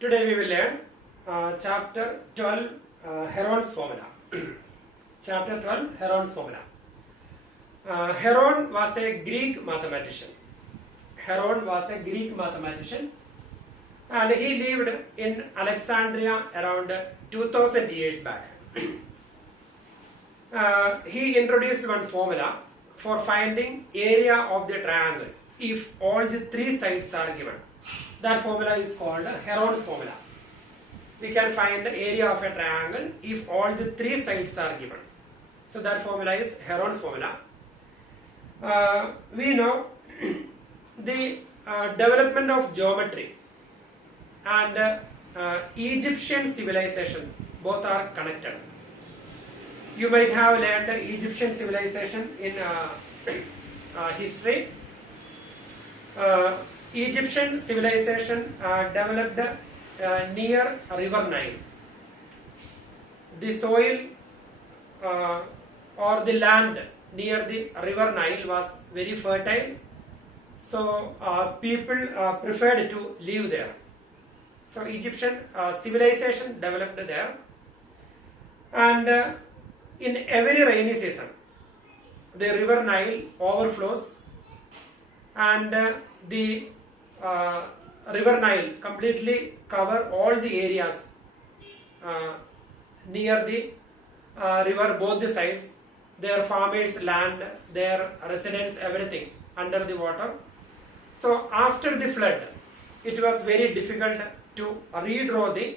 Today we will learn chapter 12 Heron's formula. Chapter 12 Heron's formula. Heron was a Greek mathematician. Heron was a Greek mathematician and he lived in Alexandria around 2000 years back. He introduced one formula for finding area of the triangle if all the three sides are given. That formula is called Heron's formula. We can find the area of a triangle if all the three sides are given. So that formula is Heron's formula. We know the development of geometry and Egyptian civilization both are connected. You might have learned Egyptian civilization in history. Egyptian civilization developed near river Nile. The soil or the land near the river Nile was very fertile, so people preferred to live there. So Egyptian civilization developed there, and in every rainy season the river Nile overflows and the river Nile completely cover all the areas near the river, both the sides, their farmers' land, their residents, everything under the water. So after the flood, it was very difficult to redraw the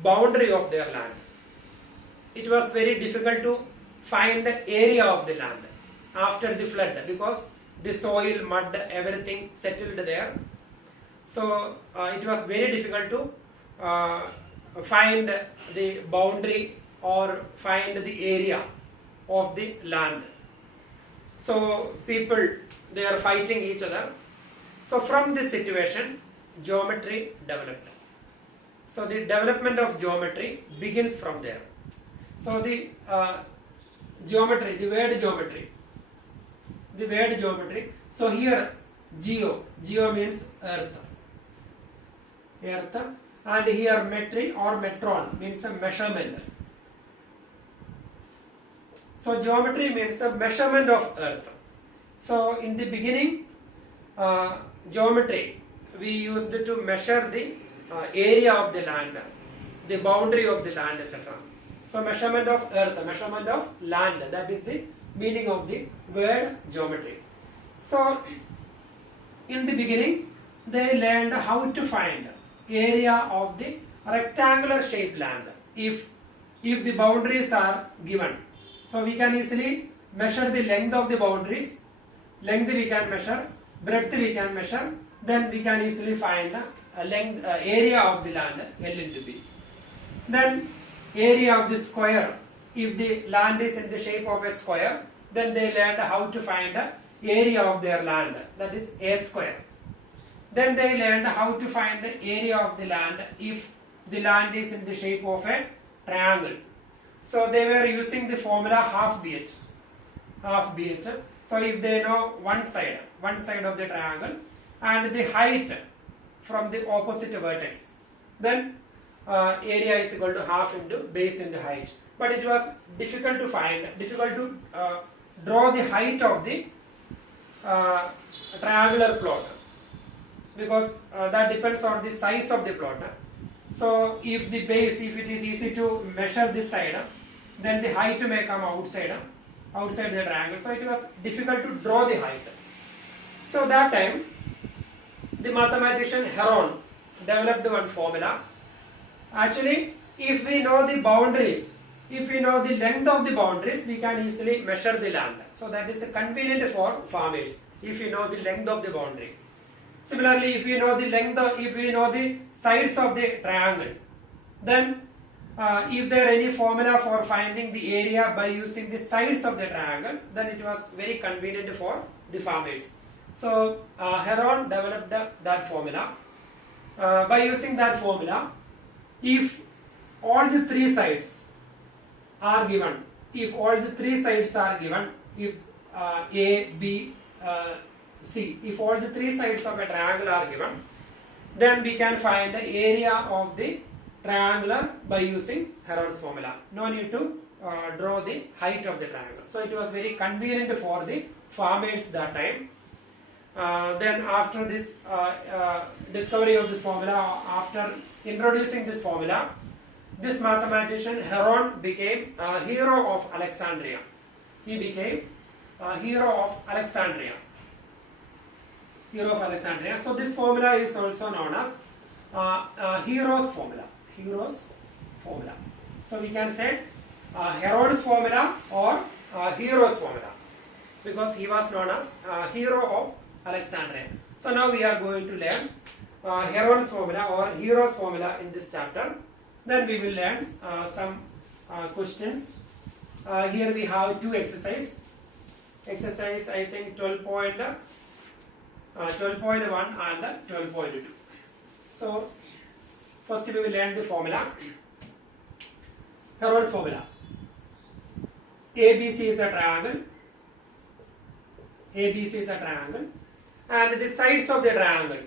boundary of their land. It was very difficult to find the area of the land after the flood because the soil, mud, everything settled there. So it was very difficult to find the boundary or find the area of the land. So people, they are fighting each other. So from this situation, geometry developed. So the development of geometry begins from there. So the geometry, the word geometry. So here geo means earth, and here metri or metron means a measurement. So geometry means a measurement of earth. So in the beginning, geometry we used to measure the area of the land, the boundary of the land, etc. So measurement of earth, measurement of land, that is the meaning of the word geometry. So in the beginning they learned how to find area of the rectangular shaped land if the boundaries are given. So we can easily measure the length of the boundaries. Length we can measure, breadth we can measure, then we can easily find length area of the land, L into B. Then area of the square, if the land is in the shape of a square, then they learned how to find area of their land, that is A square. Then they learned how to find the area of the land if the land is in the shape of a triangle. So they were using the formula half BH. So if they know one side of the triangle and the height from the opposite vertex, then area is equal to half into base into height. But it was difficult to draw the height of the triangular plot because that depends on the size of the plot. So if the base, if it is easy to measure this side, then the height may come outside the triangle. So it was difficult to draw the height. So that time the mathematician Heron developed one formula. Actually, if we know the boundaries, if we know the length of the boundaries, we can easily measure the land. So that is convenient for farmers if we know the length of the boundary. Similarly, if we know the sides of the triangle, then if there any formula for finding the area by using the sides of the triangle, then it was very convenient for the farmers. So Heron developed that formula. By using that formula, if all the three sides are given, if A, B, C, if all the three sides of a triangle are given, then we can find the area of the triangular by using Heron's formula. No need to draw the height of the triangle. So it was very convenient for the farmers that time. Then after this discovery of this formula, after introducing this formula, this mathematician Heron became a hero of Alexandria. He became a hero of Alexandria. Hero of Alexandria. So this formula is also known as Hero's formula. Hero's formula. So we can say Heron's formula or Hero's formula, because he was known as hero of Alexandria. So now we are going to learn Heron's formula or Hero's formula in this chapter. Then we will learn some questions. Here we have two exercises. Exercise I think 12.1 and 12.2. So first we will learn the formula. Heron's formula. ABC is a triangle. ABC is a triangle, and the sides of the triangle.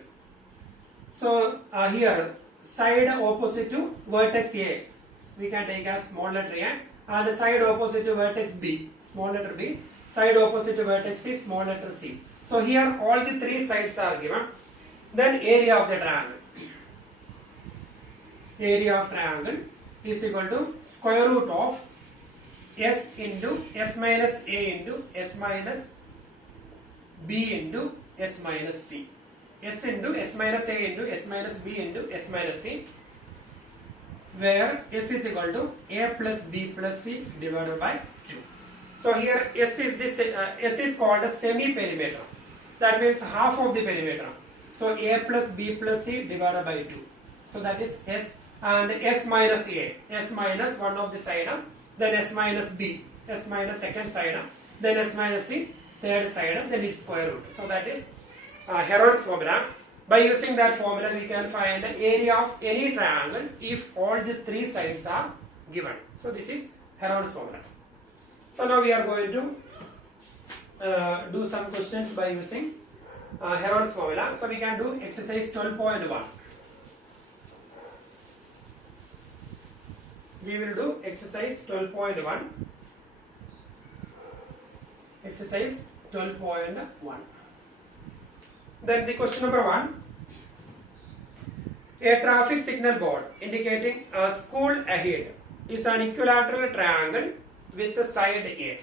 So here side opposite to vertex A, we can take as small letter A, and the side opposite to vertex B, small letter B. Side opposite to vertex C, small letter C. So here all the three sides are given. Then area of the triangle. Area of triangle is equal to square root of S into S minus A into S minus B into S minus C. S into S minus A into S minus B into S minus C, where S is equal to A plus B plus C divided by Q. So here S is called a semi-perimeter. That means half of the perimeter. So A plus B plus C divided by 2. So that is S, and S minus A. S minus one of the side, then S minus B. S minus second side, then S minus C third side, then its square root. So that is Heron's formula. By using that formula, we can find the area of any triangle if all the three sides are given. So this is Heron's formula. So now we are going to do some questions by using Heron's formula. So we can do exercise 12.1. We will do exercise 12.1. Exercise 12.1. Then the question number 1. A traffic signal board indicating a school ahead is an equilateral triangle with the side A.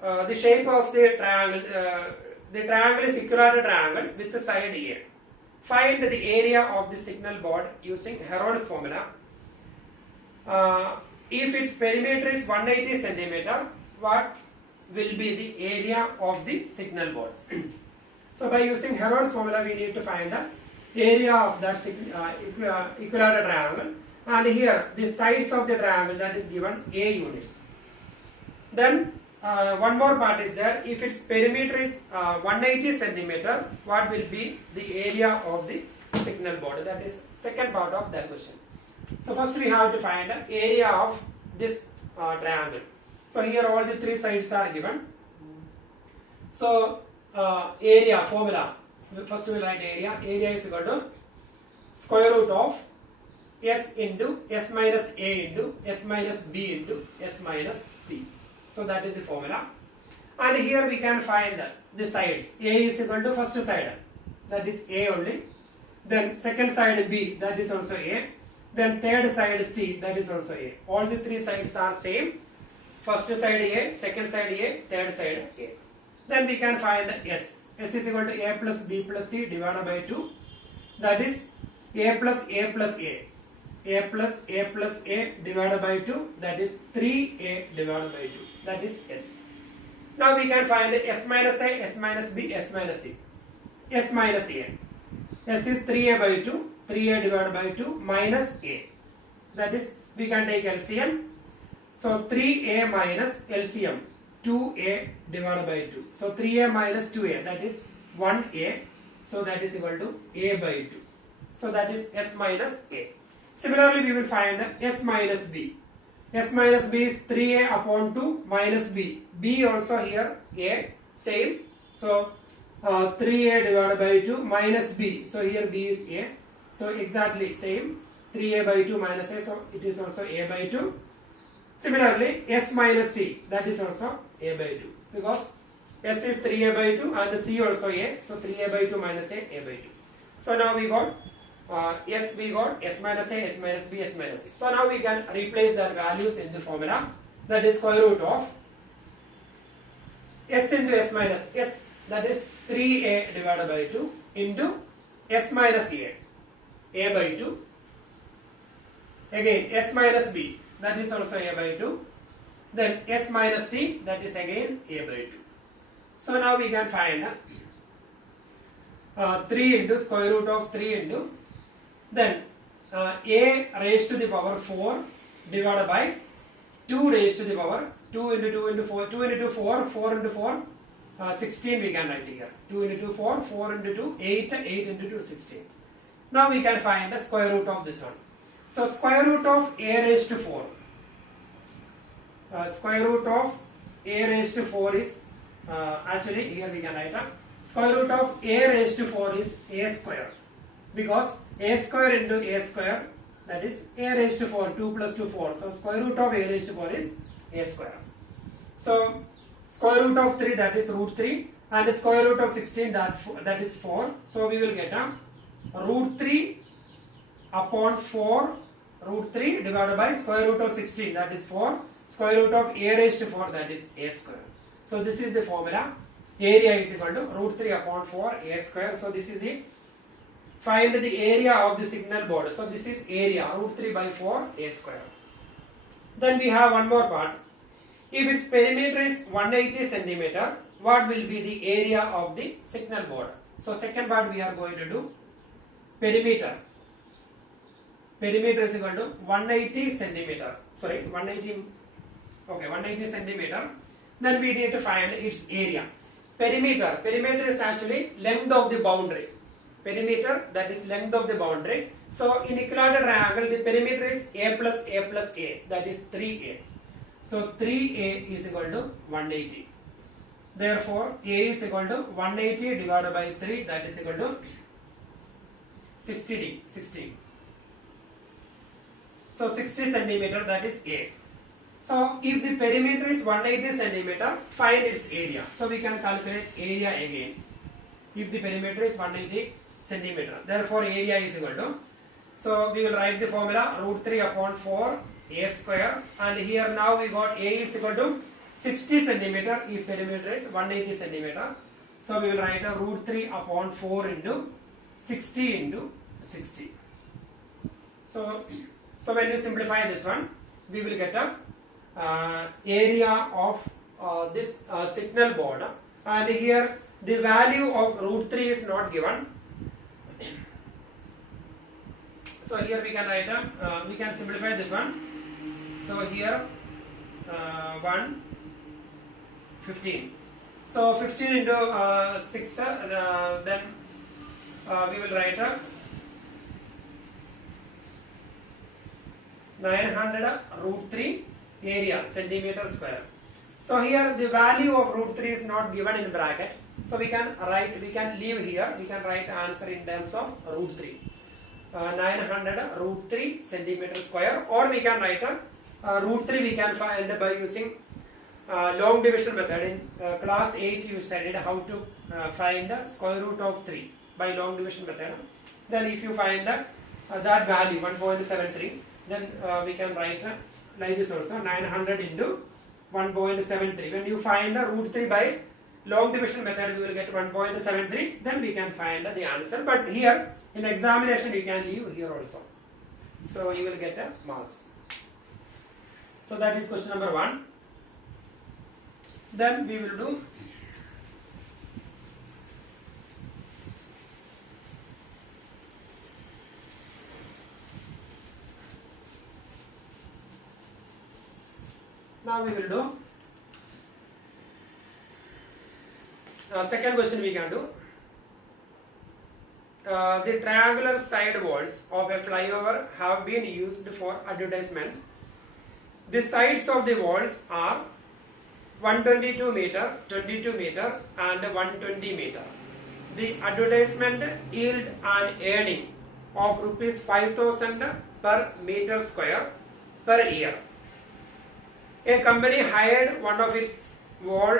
The shape of the triangle is equilateral triangle with the side A. Find the area of the signal board using Heron's formula. If its perimeter is 180 centimeter, what will be the area of the signal board? So by using Heron's formula, we need to find the area of that equilateral triangle, and here the sides of the triangle, that is given A units. Then one more part is there. If its perimeter is 180 centimeter, what will be the area of the signal board? That is second part of that question. So first we have to find the area of this triangle. So here all the three sides are given. So area formula. First we will write area. Area is equal to square root of S into S minus A into S minus B into S minus C. So that is the formula. And here we can find the sides. A is equal to first side, that is A only. Then second side B, that is also A. Then third side C, that is also A. All the three sides are same. First side A, second side A, third side A. Then we can find S. S is equal to A plus B plus C divided by 2. That is A plus A plus A. A plus A plus A divided by 2, that is 3A divided by 2. That is S. Now we can find S minus A, S minus B, S minus C. S minus A. S is 3A by 2, 3A divided by 2 minus A. That is, we can take LCM. So 3A minus LCM, 2A divided by 2. So 3A minus 2A, that is 1A. So that is equal to A by 2. So that is S minus A. Similarly, we will find S minus B. S minus B is 3A upon 2 minus B. B also here A, same. So 3a divided by 2 minus b. So here b is a. So exactly same. 3a by 2 minus a. So it is also a by 2. Similarly, s minus c, that is also a by 2. Because s is 3a by 2 and c also a. So 3a by 2 minus a by 2. So now we got we got s minus a, s minus b, s minus c. So now we can replace their values in the formula. That is square root of s into s minus s, that is 3a divided by 2 into s minus a by 2. Again s minus b, that is also a by 2. Then s minus c, that is again a by 2. So now we can find 3 into square root of 3 into then a raised to the power 4 divided by 2 raised to the power 2 into 2 into 4, 2 into 2 4, 4 into 4 16 we can write here. 2 into 2 4, 4 into 2 8, 8 into 2 16. Now we can find the square root of this one. So square root of a raised to 4. Square root of a raised to 4 is actually here we can write square root of a raised to 4 is a square, because a square into a square, that is a raised to 4, 2 plus 2 4. So square root of a raised to 4 is a square. So square root of 3, that is root 3, and square root of 16, that is 4. So we will get root 3 upon 4, root 3 divided by square root of 16, that is 4, square root of a raised to 4, that is a square. So this is the formula. Area is equal to root 3 upon 4 a square. So this is the find the area of the signal board. So this is area, root 3 by 4 a square. Then we have one more part. If its perimeter is 180 centimeter, what will be the area of the signal board? So second part we are going to do perimeter. Perimeter is equal to 180 centimeter. Sorry, 180 centimeter. Then we need to find its area. Perimeter is actually length of the boundary. Perimeter, that is length of the boundary. So in equilateral triangle, the perimeter is a plus a, that is 3a. So 3a is equal to 180. Therefore a is equal to 180 divided by 3, that is equal to 60. So 60 centimeter, that is a. So if the perimeter is 180 centimeter, find its area. So we can calculate area again. If the perimeter is 180 centimeter, therefore area is equal to. So we will write the formula root 3 upon 4 a square, and here now we got a is equal to 60 centimeter if perimeter is 180 centimeter. So we will write a root 3 upon 4 into 60 into 60. So when you simplify this one, we will get a area of this signal board, and here the value of root 3 is not given. So here we can write we can simplify this one. So here 15. So 15 into 6, then we will write 900 root 3 area centimeter square. So here the value of root 3 is not given in bracket. So we can leave here, we can write answer in terms of root 3. 900 root 3 centimeter square, or we can write root 3 we can find by using long division method. In class 8 you studied how to find the square root of 3 by long division method. Then if you find that value 1.73, then we can write like this also, 900 into 1.73. When you find the root 3 by long division method, we will get 1.73, then we can find the answer. But here in examination you can leave here also, so you will get marks. So that is question number 1. Then we will do second question we can do. The triangular side walls of a flyover have been used for advertisement. The sides of the walls are 122 meter, 22 meter and 120 meter. the advertisement yield an earning of rupees 5,000 per meter square per year. A company hired one of its wall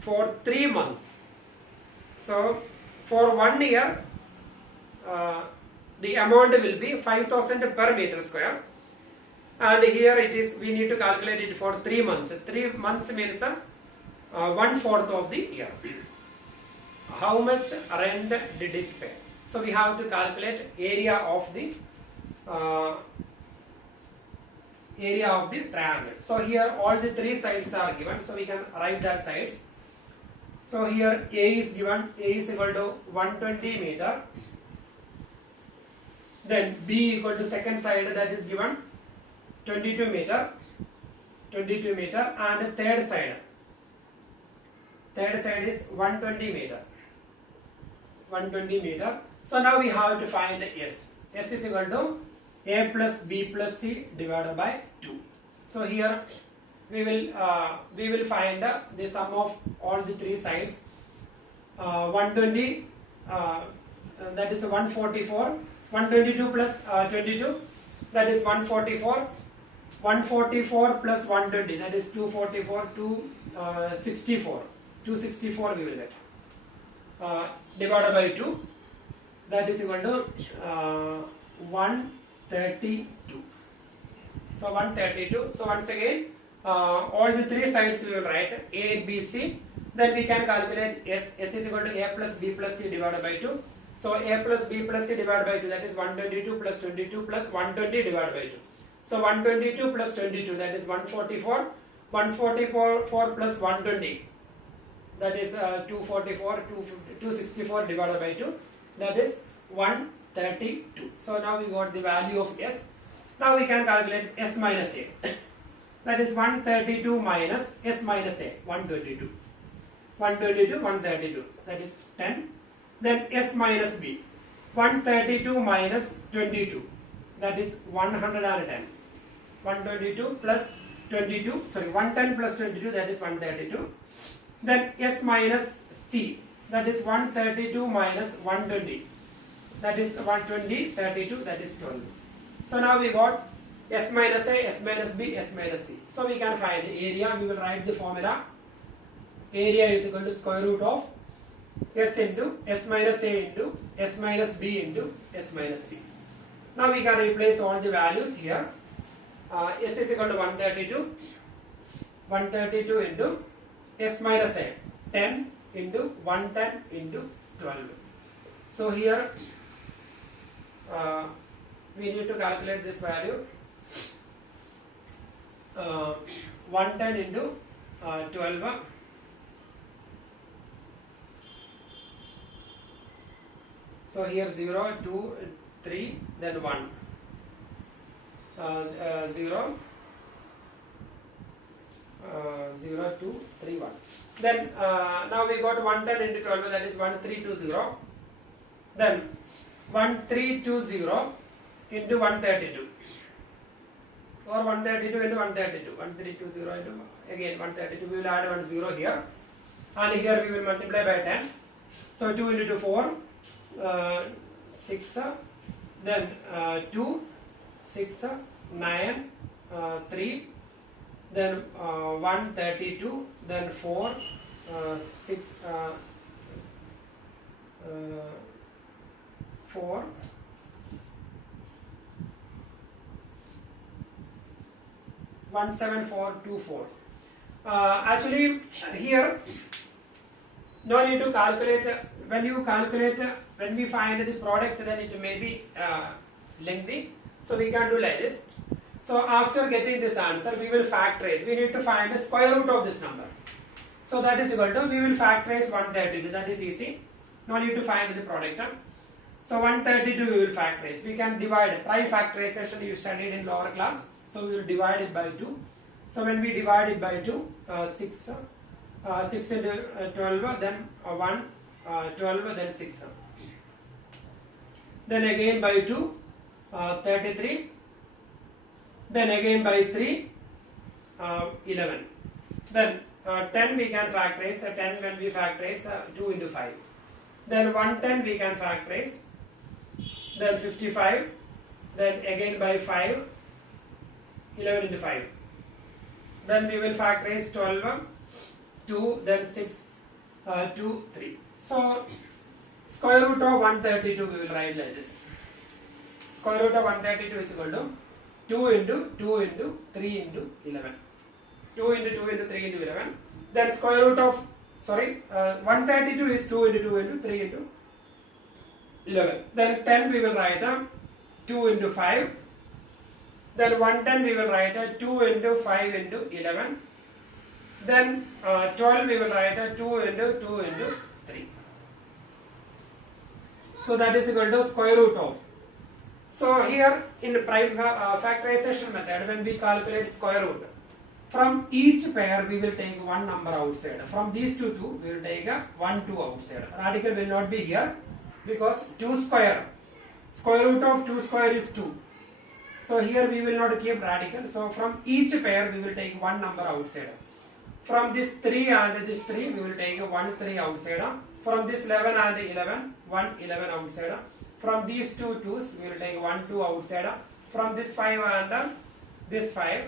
for 3 months. So for 1 year, the amount will be 5,000 per meter square, and here it is, we need to calculate it for 3 months. 3 months means 1/4 of the year. How much rent did it pay? So we have to calculate area of the triangle. So here all the 3 sides are given, so we can write that sides. So here A is given, A is equal to 120 meter. Then B equal to second side, that is given 22 meter, and third side is 120 meter. So now we have to find S. S is equal to A plus B plus C divided by 2. So here we will find the sum of all the 3 sides. 120, that is 144. 122 plus 22, that is 144. 144 plus 120, that is 244. 264. 264 we will get. Divided by 2, that is equal to 132. So 132. So once again, all the 3 sides we will write A, B, C. Then we can calculate S. S is equal to A plus B plus C divided by 2. So A plus B plus C divided by 2, that is 122 plus 22 plus 120 divided by 2. So 122 plus 22, that is 144. 144 plus 120, that is 244. 264 divided by 2, that is 132. So now we got the value of S. Now we can calculate S minus A. That is 132 minus S minus A, 122. 132, that is 10. Then S minus B, 132 minus 22, that is 110. 122 plus 22, sorry, 110 plus 22, that is 132. Then S minus C, that is 132 minus 120, that is 120, 32, that is 12. So now we got S minus A, S minus B, S minus C. So we can find area. We will write the formula. Area is equal to square root of S into S minus A into S minus B into S minus C. Now we can replace all the values here. S is equal to 132. 132 into S minus A, 10 into 110 into 12. So here we need to calculate this value. 110 into 12. So here 0, 2, 3, then 1. 0, 0, 2, 3, 1. Then now we got 110 into 12, that is 1320. Then 1320 into 132. Or 132 into 132. 1320 into again 132. We will add 1 0 here. And here we will multiply by 10. So 2 into 2, 4. 6, then 2, 6, 9, 3, then 132, then 4, 6, 4, 17424. Actually here no need to calculate. When you calculate, when we find the product, then it may be lengthy. So we can do like this. So after getting this answer, we will factorize. We need to find the square root of this number. So that is equal to, we will factorize 132. That is easy. No need to find the product. So 132 we will factorize. We can divide. Prime factorization you studied in lower class. So we will divide it by 2. So when we divide it by 2, 6 into 12, then 1, 12, then 6. Then again by 2, 33. Then again by 3, 11. Then 10 we can factorize. 10 when we factorize 2 into 5. Then 110 we can factorize. Then 55. Then again by 5. 11 into 5. Then we will factorize 12. 2. Then 6. 2. 3. So square root of 132 we will write like this. Square root of 132 is equal to 2 into 2 into 3 into 11. 2 into 2 into 3 into 11. Then square root of 132 is 2 into 2 into 3 into 11. Then 10 we will write 2 into 5. Then 110 we will write 2 into 5 into 11. Then 12 we will write 2 into 2 into 3. So that is equal to square root of. So here in the prime factorization method, when we calculate square root, from each pair we will take one number outside. From these two we will take a 1 2 outside. Radical will not be here because 2 square. Square root of 2 square is 2. So here we will not keep radical. So from each pair we will take one number outside. From this 3 and this 3 we will take a 1 3 outside. From this 11 and 11, 1 11 outside. From these two 2's we will take 1 2 outside. From this 5 and this 5,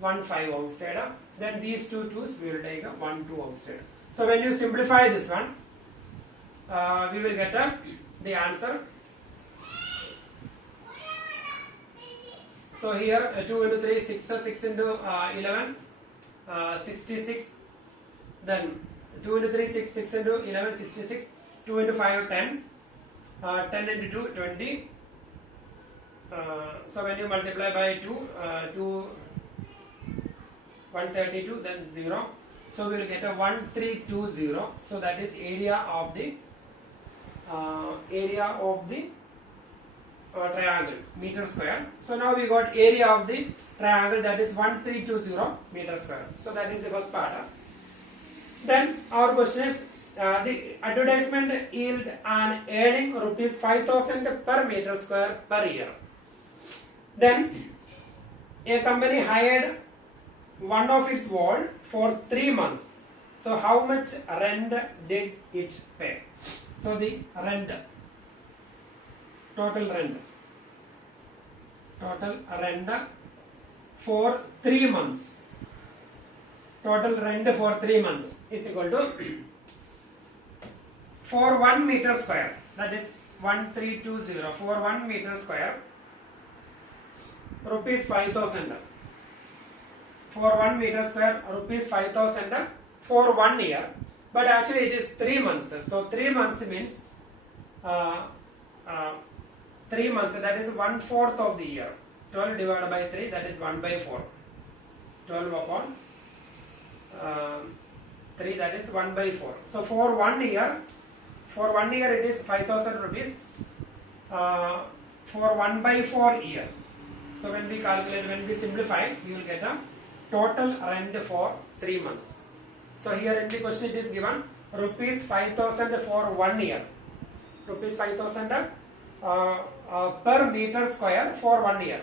1 5 outside. Then these two 2's we will take 1 2 outside. So when you simplify this one, we will get the answer. So here 2 into 3 6, 6 into 11 66. Then 2 into 3 6, 6 into 11 66. 2 into 5 10. 10 into 2 20. So when you multiply by 2 132, then 0. So we will get a 1320. So that is area of the triangle, meter square. So now we got area of the triangle, that is 1320 meter square. So that is the first part. Then our question is, the advertisement yield an earning rupees 5,000 per meter square per year. Then a company hired one of its wall for 3 months. So how much rent did it pay? So the rent, total rent for 3 months. Total rent for 3 months is equal to for 1 meter square, that is 1320, for 1 meter square rupees 5,000. For 1 meter square rupees 5,000 for 1 year, but actually it is 3 months. So 3 months means 3 months, that is 1/4 of the year. 12 divided by 3, that is 1/4. 12 upon 3, that is 1/4. So for 1 year, it is 5,000 rupees. For 1/4 year. So when we calculate, when we simplify, we will get a total rent for 3 months. So here in the question it is given rupees 5,000 for 1 year. Rupees 5,000 per meter square for 1 year.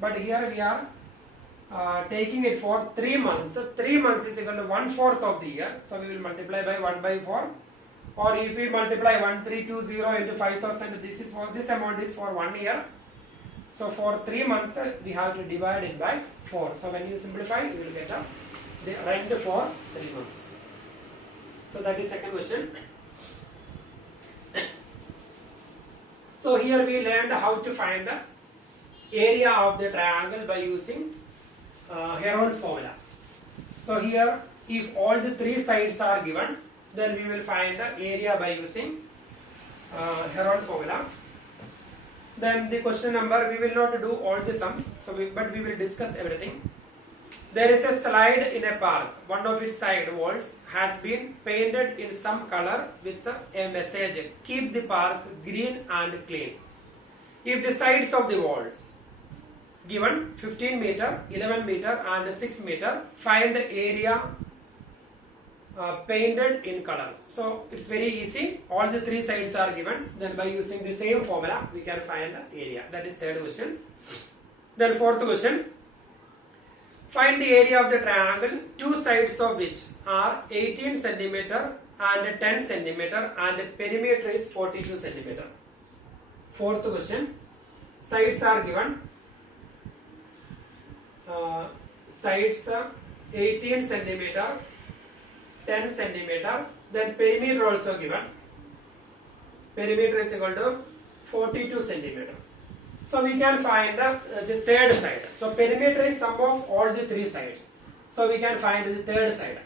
But here we are taking it for 3 months. So 3 months is equal to 1/4 of the year. So we will multiply by 1/4. Or if we multiply 1320 into 5,000, this amount is for 1 year. So for 3 months we have to divide it by 4. So when you simplify, you will get the rent for 3 months. So that is second question. So here we learned how to find the area of the triangle by using Heron's formula. So here, if all the 3 sides are given, then we will find the area by using Heron's formula. Then the question number, we will not do all the sums, but we will discuss everything. There is a slide in a park. One of its side walls has been painted in some color with a message: keep the park green and clean. If the sides of the walls given 15 meter, 11 meter and 6 meter, find the area painted in color. So it's very easy. All the 3 sides are given. Then by using the same formula, we can find the area. That is third question. Then fourth question. Find the area of the triangle, 2 sides of which are 18 centimeter and 10 centimeter and perimeter is 42 centimeter. Fourth question, sides are given. Sides 18 centimeter, 10 centimeter, then perimeter also given. Perimeter is equal to 42 centimeter. So we can find the third side. So perimeter is sum of all the three sides. So we can find the third side.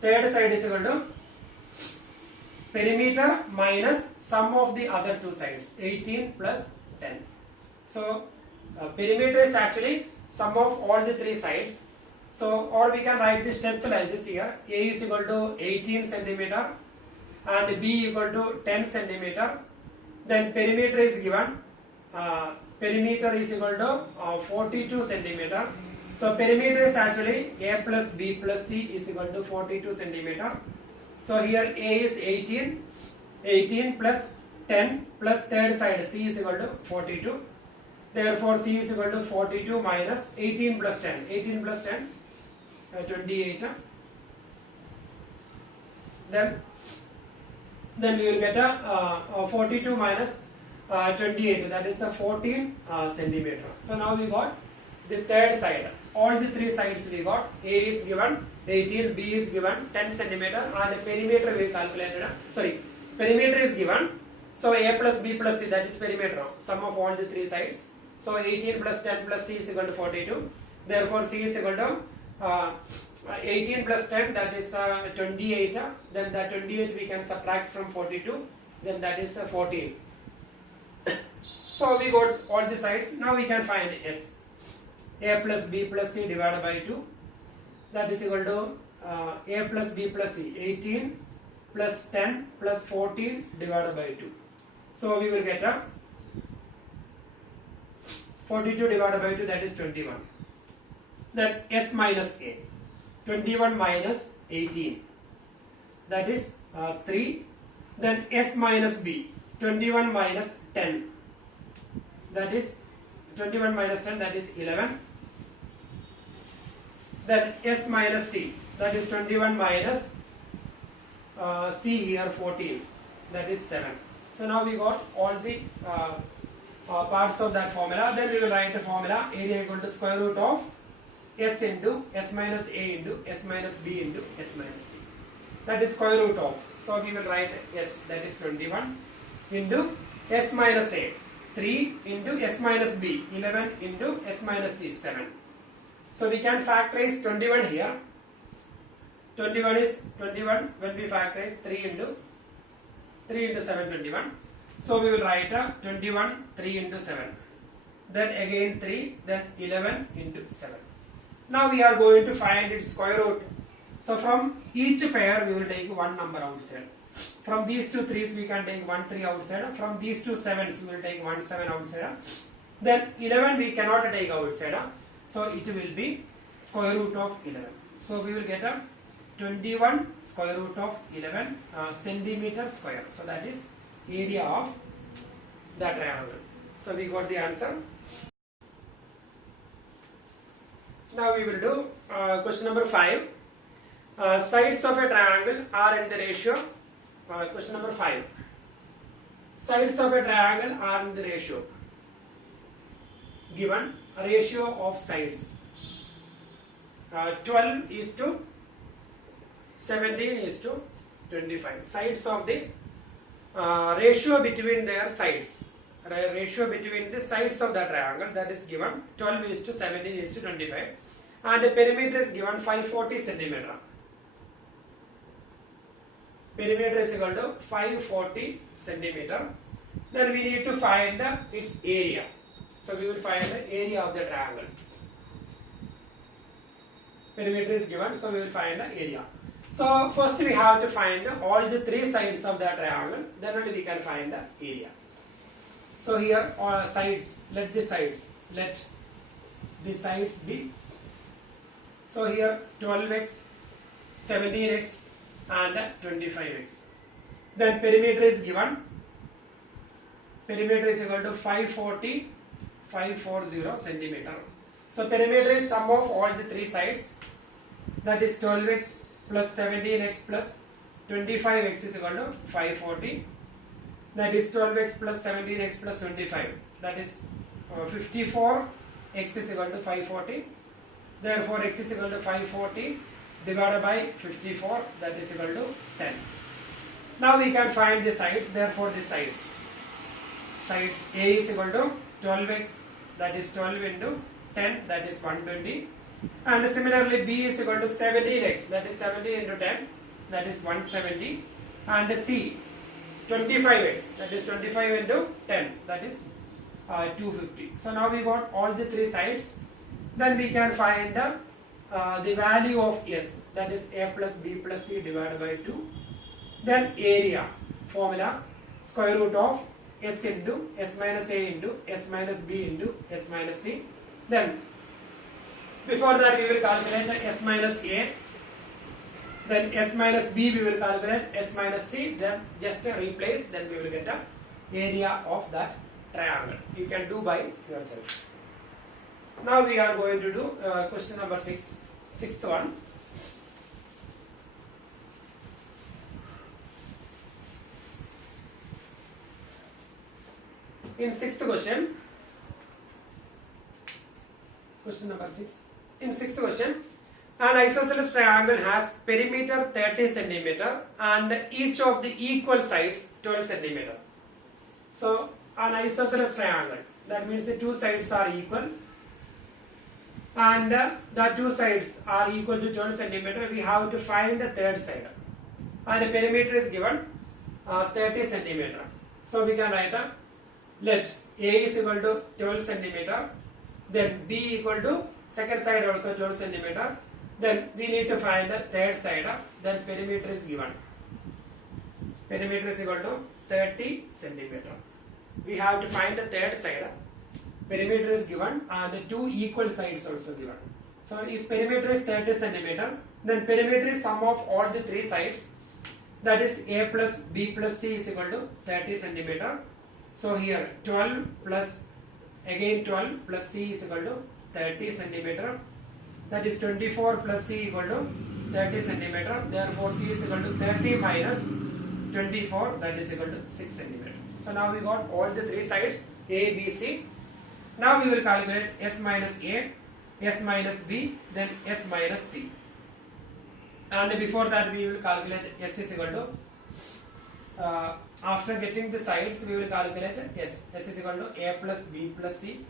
Third side is equal to perimeter minus sum of the other two sides, 18 plus 10. So perimeter is actually sum of all the three sides. So, or we can write the steps like this here. A is equal to 18 centimeter and B equal to 10 centimeter. Then perimeter is given. Perimeter is equal to 42 centimeter. So perimeter is actually A plus B plus C is equal to 42 centimeter. So here A is 18. 18 plus 10 plus third side C is equal to 42. Therefore C is equal to 42 minus 18 plus 10. 18 plus 10. 28. Then we will get a 42 minus 28, that is a 14 centimeter. So now we got the third side. All the three sides we got. A is given 18, B is given 10 centimeter, and perimeter we calculated. Sorry, perimeter is given. So A plus B plus C, that is perimeter, sum of all the three sides. So 18 plus 10 plus C is equal to 42. Therefore C is equal to 18 plus 10, that is 28. Then that 28 we can subtract from 42. Then that is 14. So we got all the sides. Now we can find S. A plus B plus C divided by 2. That is equal to A plus B plus C. 18 plus 10 plus 14 divided by 2. So we will get a 42 divided by 2, that is 21. Then S minus A. 21 minus 18. That is 3. Then S minus B. 21 minus 10. That is 21 minus 10, that is 11. Then S minus C. That is 21 minus C here 14. That is 7. So now we got all the parts of that formula. Then we will write the formula. Area equal to square root of S into S minus A into S minus B into S minus C. That is square root of. So we will write S, that is 21 into S minus A, 3 into S minus B, 11 into S minus C, 7. So we can factorize 21 here. 21 is 21 when we factorize 3 into 7, 21. So we will write 21, 3 into 7. Then again 3, then 11 into 7. Now we are going to find its square root. So from each pair we will take one number outside. From these two 3's we can take 1 3 outside. From these two 7's we will take 1 7 outside. Then 11 we cannot take outside. So it will be square root of 11. So we will get a 21 square root of 11 centimeter square. So that is area of that triangle. So we got the answer. Now we will do question number 5. Sides of a triangle are in the ratio. Question number 5. Sides of a triangle are in the ratio. Given a ratio of sides 12 is to 17 is to 25. Sides of the ratio between their sides. Ratio between the sides of the triangle, that is given 12 is to 17 is to 25. And the perimeter is given 540 centimeter. Perimeter is equal to 540 centimeter. Then we need to find its area. So we will find the area of the triangle. Perimeter is given, so we will find the area. So first we have to find all the three sides of the triangle. Then only we can find the area. So here all sides. Let the sides be. So here 12x, 17x and 25x. Then perimeter is given. Perimeter is equal to 540 centimeter. So perimeter is sum of all the three sides. That is 12x plus 17x plus 25x is equal to 540. That is 12x plus 17x plus 25. That is 54x is equal to 540. Therefore, x is equal to 540 divided by 54. That is equal to 10. Now we can find the sides. Therefore, the sides A is equal to 12x. That is 12 into 10. That is 120. And similarly, B is equal to 17x. That is 17 into 10. That is 170. And C 25x, that is 25 into 10, that is 250. So now we got all the three sides. Then we can find the value of S, that is A plus B plus C divided by 2. Then area formula, square root of S into S minus A into S minus B into S minus C. Then before that we will calculate S minus A. Then S minus B we will calculate S minus C, then just replace, then we will get the area of that triangle. You can do by yourself. Now we are going to do question number 6, sixth one. In sixth question number 6, in sixth question, an isosceles triangle has perimeter 30 centimeter and each of the equal sides 12 centimeter. So an isosceles triangle, that means the two sides are equal and the two sides are equal to 12 centimeter. We have to find the third side and the perimeter is given 30 centimeter. So we can write let A is equal to 12 centimeter, then B equal to second side also 12 centimeter. Then we need to find the third side. Then perimeter is given. Perimeter is equal to 30 centimeter. We have to find the third side. Perimeter is given and the two equal sides also given. So if perimeter is 30 centimeter, then perimeter is sum of all the three sides. That is A plus B plus C is equal to 30 centimeter. So here 12 plus again 12 plus C is equal to 30 centimeter. That is 24 plus C equal to 30 centimeter. Therefore, C is equal to 30 minus 24, that is equal to 6 centimeter. So now we got all the three sides A, B, C. Now we will calculate S minus A, S minus B, then S minus C. And before that we will calculate S is equal to, after getting the sides we will calculate S. S is equal to A plus B plus C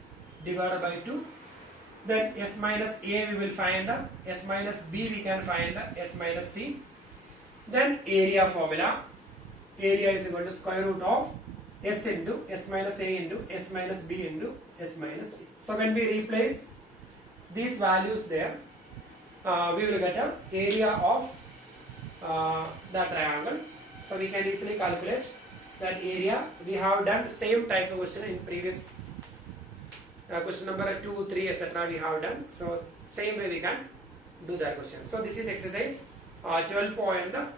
divided by 2. Then S minus A we will find S minus B we can find S minus C. Then area formula. Area is equal to square root of S into S minus A into S minus B into S minus C. So when we replace these values there, we will get an area of the triangle. So we can easily calculate that area. We have done same type of question in previous question number 2, 3, etc. we have done. So same way we can do that question. So this is exercise 12.1.